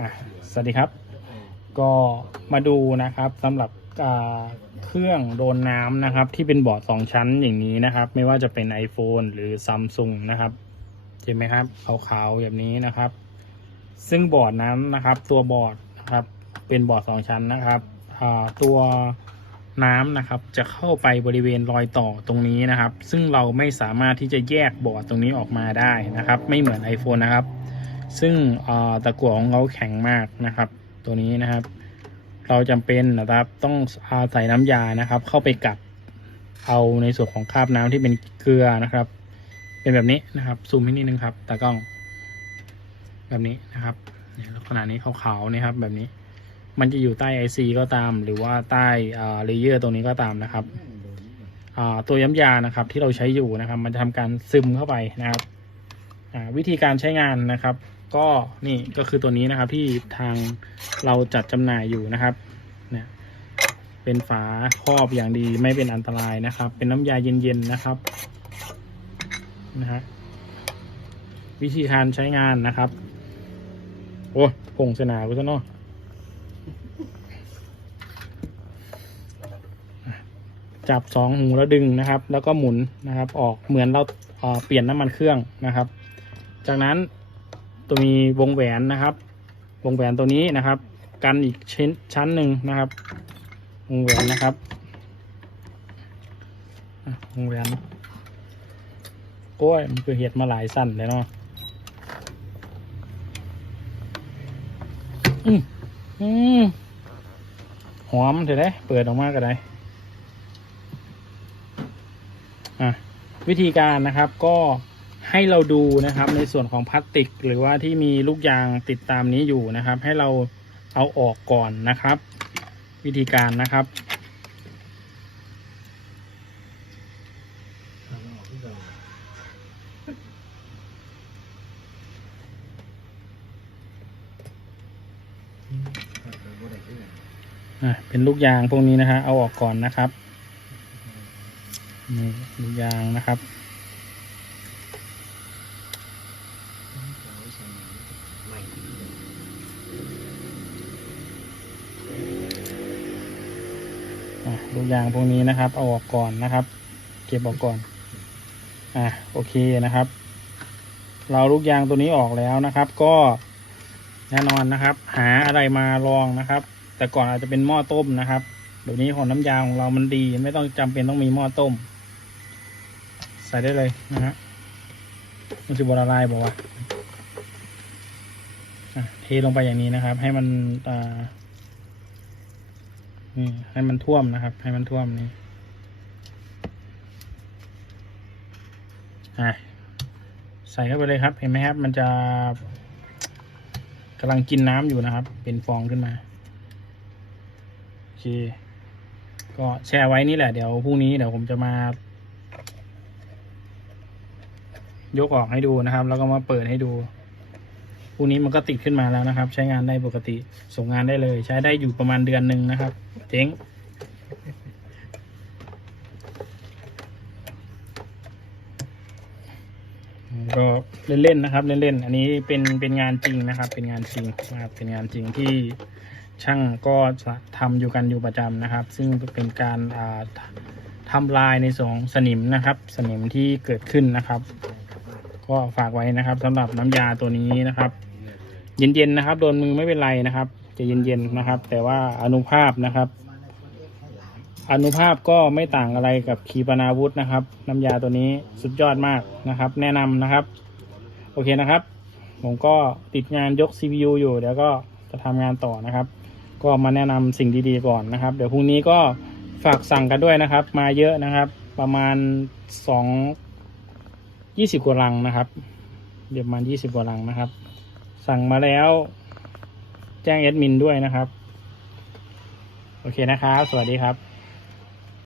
อะสวัสดีครับ ก็มาดูนะครับสำหรับเครื่องโดนน้ำนะครับ ที่เป็นบอร์ดสองชั้นอย่างนี้นะครับ ไม่ว่าจะเป็น iPhone หรือ Samsung นะครับเห็นไหมครับขาวๆแบบนี้นะครับ ซึ่งบอร์ดนั้นนะครับ ตัวบอร์ดนะครับ เป็นบอร์ดสองชั้นนะครับตัวน้ำนะครับจะเข้าไปบริเวณรอยต่อตรงนี้นะครับ ซึ่งเราไม่สามารถที่จะแยกบอร์ดตรงนี้ออกมาได้นะครับ ไม่เหมือน iPhone นะครับ ซึ่งตะกั่วของเขาแข็งมากนะครับ ตัวนี้นะครับ เราจำเป็นนะครับต้องอาศัยน้ำยานะครับ เข้าไปกัดเอาในส่วนของคราบน้ำที่เป็นเกลือนะครับ เป็นแบบนี้นะครับซูมให้นิดนึงครับตากล้อง แบบนี้นะครับลักษณะนี้ขาวๆนะครับ แบบนี้ มันจะอยู่ใต้ไอซีก็ตาม หรือว่าใต้เลเยอร์ตรงนี้ก็ตามนะครับตัวย้ำยานะครับ ที่เราใช้อยู่นะครับ มันจะทำการซึมเข้าไปนะครับวิธีการใช้งานนะครับ ก็นี่ก็คือตัวนี้นะครับที่ทางเราจัดจำหน่ายอยู่นะครับเนี่ยเป็นฝาครอบอย่างดีไม่เป็นอันตรายนะครับ เป็นน้ำยาเย็นๆนะครับนะฮะวิธีการใช้งานนะครับ โอ้ผงสนากูซะเนาะจับสองหูแล้วดึงนะครับ แล้วก็หมุนนะครับ ออกเหมือนเราเอ่อเปลี่ยนน้ำมันเครื่องนะครับ จากนั้น ตัวมีวงแหวนนะครับ วงแหวนตัวนี้นะครับ กันอีกชิ้นชั้นหนึ่งนะครับ วงแหวนนะครับวงแหวนโอ้ยมันคือเห็ดมาหลายสั้นเลยเนาะอืมอืมหอมเถอะได้เปิดออกมาก็ได้อะวิธีการนะครับก็ ให้เราดูนะครับในส่วนของพลาสติก หรือว่าที่มีลูกยางติดตามนี้อยู่นะครับ ให้เราเอาออกก่อนนะครับ วิธีการนะครับเป็นลูกยางพวกนี้นะฮะเอาออกก่อนนะครับนี่ลูกยางนะครับ อะลูกยางพวกนี้นะครับเอาออกก่อนนะครับ เก็บออกก่อน อะโอเคนะครับ เราลูกยางตัวนี้ออกแล้วนะครับ ก็แน่นอนนะครับ หาอะไรมาลองนะครับ แต่ก่อนอาจจะเป็นหม้อต้มนะครับเดี๋ยวนี้ของน้ำยาของเรามันดี ไม่ต้องจำเป็นต้องมีหม้อต้ม ใส่ได้เลยนะฮะมันจะบละลายบอกว่า เทลงไปอย่างนี้นะครับ ให้มันอ่านี่ให้มันท่วมนะครับ ให้มันท่วมนี่อะใส่เข้าไปเลยครับ เห็นไหมครับ มันจะกำลังกินน้ำอยู่นะครับ เป็นฟองขึ้นมาโอเคก็แช่ไว้นี่แหละ เดี๋ยวพรุ่งนี้เดี๋ยวผมจะมา ยกออกให้ดูนะครับ แล้วก็มาเปิดให้ดู พรุ่นี้มันก็ติดขึ้นมาแล้วนะครับ ใช้งานได้ปกติส่งงานได้เลย ใช้ได้อยู่ประมาณเดือนหนึ่งนะครับ เจ๊งก็เล่นๆนะครับ เล่นๆอันนี้เป็นเป็นงานจริงนะครับ เป็นงานจริงนะครับเป็นงานจริงที่ช่างก็จะทำอยู่กันอยู่ประจำนะครับ ซึ่งเป็นการอ่าทำลายในส่วนของสนิมนะครับ สนิมที่เกิดขึ้นนะครับ ก็ฝากไว้นะครับสำหรับน้ำยาตัวนี้นะครับ เย็นๆนะครับ โดนมือไม่เป็นไรนะครับ จะเย็นๆนะครับ แต่ว่าอนุภาพนะครับ อนุภาพก็ไม่ต่างอะไรกับขีปนาวุธนะครับ น้ำยาตัวนี้สุดยอดมากนะครับ แนะนำนะครับ โอเคนะครับ ผมก็ติดงานยก CPU อยู่ เดี๋ยวก็จะทำงานต่อนะครับ ก็มาแนะนำสิ่งดีๆก่อนนะครับ เดี๋ยวพรุ่งนี้ก็ฝากสั่งกันด้วยนะครับ มาเยอะนะครับ ประมาณสองยี่สิบกว่าลังนะครับ เดี๋ยวประมาณยี่สิบกว่าลังนะครับ สั่งมาแล้ว แจ้งแอดมินด้วยนะครับ โอเคนะครับ สวัสดีครับ